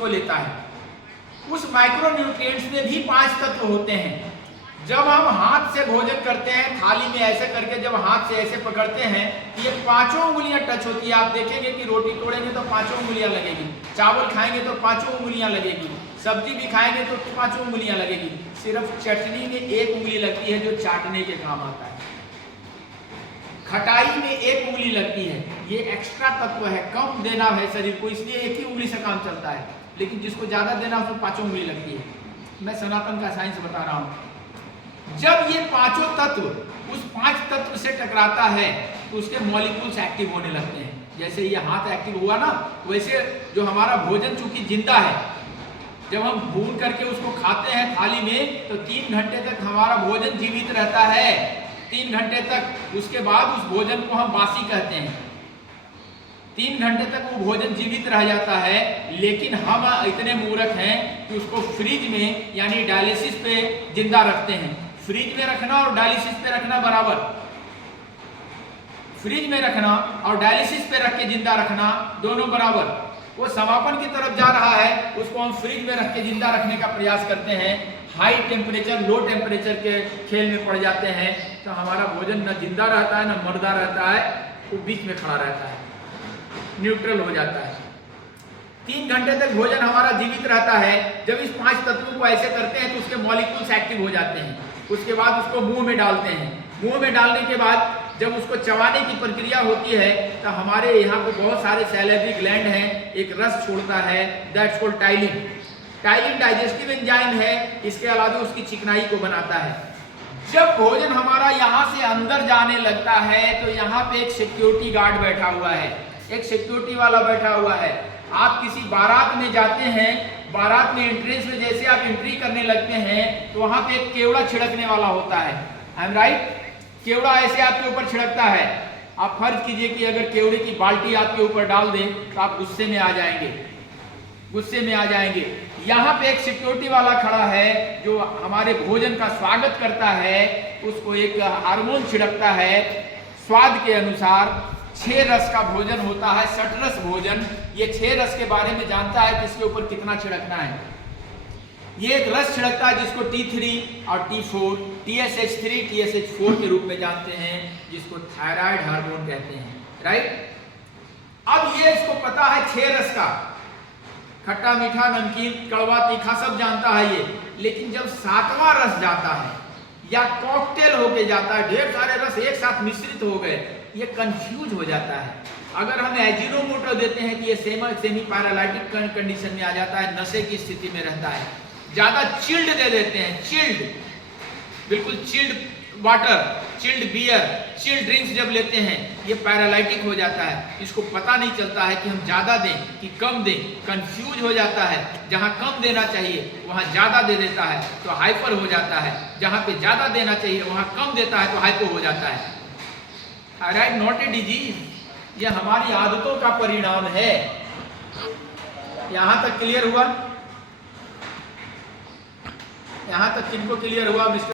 उसको लेता है। उस माइक्रो न्यूट्रिएंट्स में भी 5 तत्व होते हैं। जब हम हाथ से भोजन करते हैं, थाली में ऐसे करके जब हाथ से ऐसे पकड़ते हैं, ये 5 उंगलियां टच होती है। आप देखेंगे कि रोटी तोड़ेंगे तो 5 उंगलियां लगेगी, चावल खाएंगे तो 5 उंगलियां लगेगी, सब्जी भी खाएंगे तो 5 उंगलियां लगेगी। सिर्फ चटनी में 1 उंगली लगती है जो चाटने के काम आता है। खटाई में 1 उंगली लगती है, ये एक्स्ट्रा तत्व है, कम देना है शरीर को, इसलिए 1 ही उंगली से काम चलता है। लेकिन जिसको ज्यादा देना है उसको 5 उंगली लगती है। मैं सनातन का साइंस बता रहा हूं। जब ये 5 तत्व उस 5 तत्व से टकराता है तो उसके मॉलिक्यूल्स एक्टिव होने लगते हैं। जैसे ये हाथ एक्टिव हुआ ना, वैसे जो हमारा भोजन चूंकि जिंदा है, जब हम भून करके उसको खाते हैं थाली में तो 3 घंटे तक हमारा भोजन जीवित रहता है। 3 घंटे तक, उसके बाद उस भोजन को हम बासी कहते हैं। 3 घंटे तक वो भोजन जीवित रह जाता है। लेकिन हम इतने मूर्ख हैं कि उसको फ्रिज में यानी डायलिसिस पे जिंदा रखते हैं। फ्रिज में रखना और डायलिसिस पे रखना बराबर। फ्रिज में रखना और डायलिसिस पे रख के जिंदा रखना दोनों बराबर। वो समापन की तरफ जा रहा है, उसको हम फ्रिज में रख के जिंदा रखने का प्रयास करते हैं। हाई टेम्परेचर लो टेम्परेचर के खेल में पड़ जाते हैं तो हमारा भोजन न जिंदा रहता है न मरदा रहता है, वो बीच में खड़ा रहता है, न्यूट्रल हो जाता है। 3 घंटे तक भोजन हमारा जीवित रहता है। जब इस 5 तत्वों को ऐसे करते हैं तो उसके मॉलिक्यूल्स एक्टिव हो जाते हैं। उसके बाद उसको मुंह में डालते हैं। मुंह में डालने के बाद जब उसको चबाने की प्रक्रिया होती है तो हमारे यहाँ पे बहुत सारे सैलिवरी ग्लैंड हैं, एक रस छोड़ता है, that's called ptyalin. Ptyalin digestive enzyme है, इसके अलावा उसकी चिकनाई को बनाता है। जब भोजन हमारा यहाँ से अंदर जाने लगता है तो यहाँ पे एक सिक्योरिटी गार्ड बैठा हुआ है, एक सिक्योरिटी वाला बैठा हुआ है। आप किसी बारात में जाते हैं, बारात में एंट्रेंस में जैसे आप एंट्री करने लगते हैं तो वहां पे एक केवड़ा छिड़कने वाला होता है। I am right? केवड़ा ऐसे आपके ऊपर छिड़कता है। आप फर्ज कीजिए कि अगर केवड़े की बाल्टी आपके ऊपर डाल दें तो आप गुस्से में आ जाएंगे, गुस्से में आ जाएंगे। यहाँ पे एक सिक्योरिटी वाला खड़ा है जो हमारे भोजन का स्वागत करता है, उसको एक हार्मोन छिड़कता है स्वाद के अनुसार। 6 रस का भोजन होता है, षटरस भोजन। ये 6 रस के बारे में जानता है कि इसके ऊपर कितना छिड़कना है। ये एक रस छिड़कता है जिसको T3 और T4, TSH3, TSH4 के रूप में जानते हैं, जिसको थायराइड हार्मोन कहते हैं। राइट? अब ये इसको पता है 6 रस का, खट्टा मीठा नमकीन कड़वा तीखा सब जानता है ये। लेकिन जब 7वां रस जाता है या कॉकटेल होके जाता है, ढेर सारे रस एक साथ मिश्रित हो गए, ये कंफ्यूज हो जाता है। अगर हम एजिनोमोटो देते हैं कि ये सेमी पैरालाइटिक कंडीशन में आ जाता है, नशे की स्थिति में रहता है। ज्यादा चिल्ड दे देते हैं, चिल्ड, बिल्कुल chilled water, chilled beer, chilled drinks जब लेते हैं ये पैरालाइटिक हो जाता है। इसको पता नहीं चलता है कि हम ज्यादा दें कि कम दें, कंफ्यूज हो जाता है। जहां कम देना चाहिए वहां ज्यादा दे देता है तो हाइपर हो जाता है, जहां पे ज्यादा देना चाहिए वहां कम देता है तो हाइपो हो जाता है। थायराइड नॉट ए डिजीज, ये हमारी आदतों का परिणाम है। यहां तक क्लियर हुआ? यहां तक किनको क्लियर हुआ मिस्टर?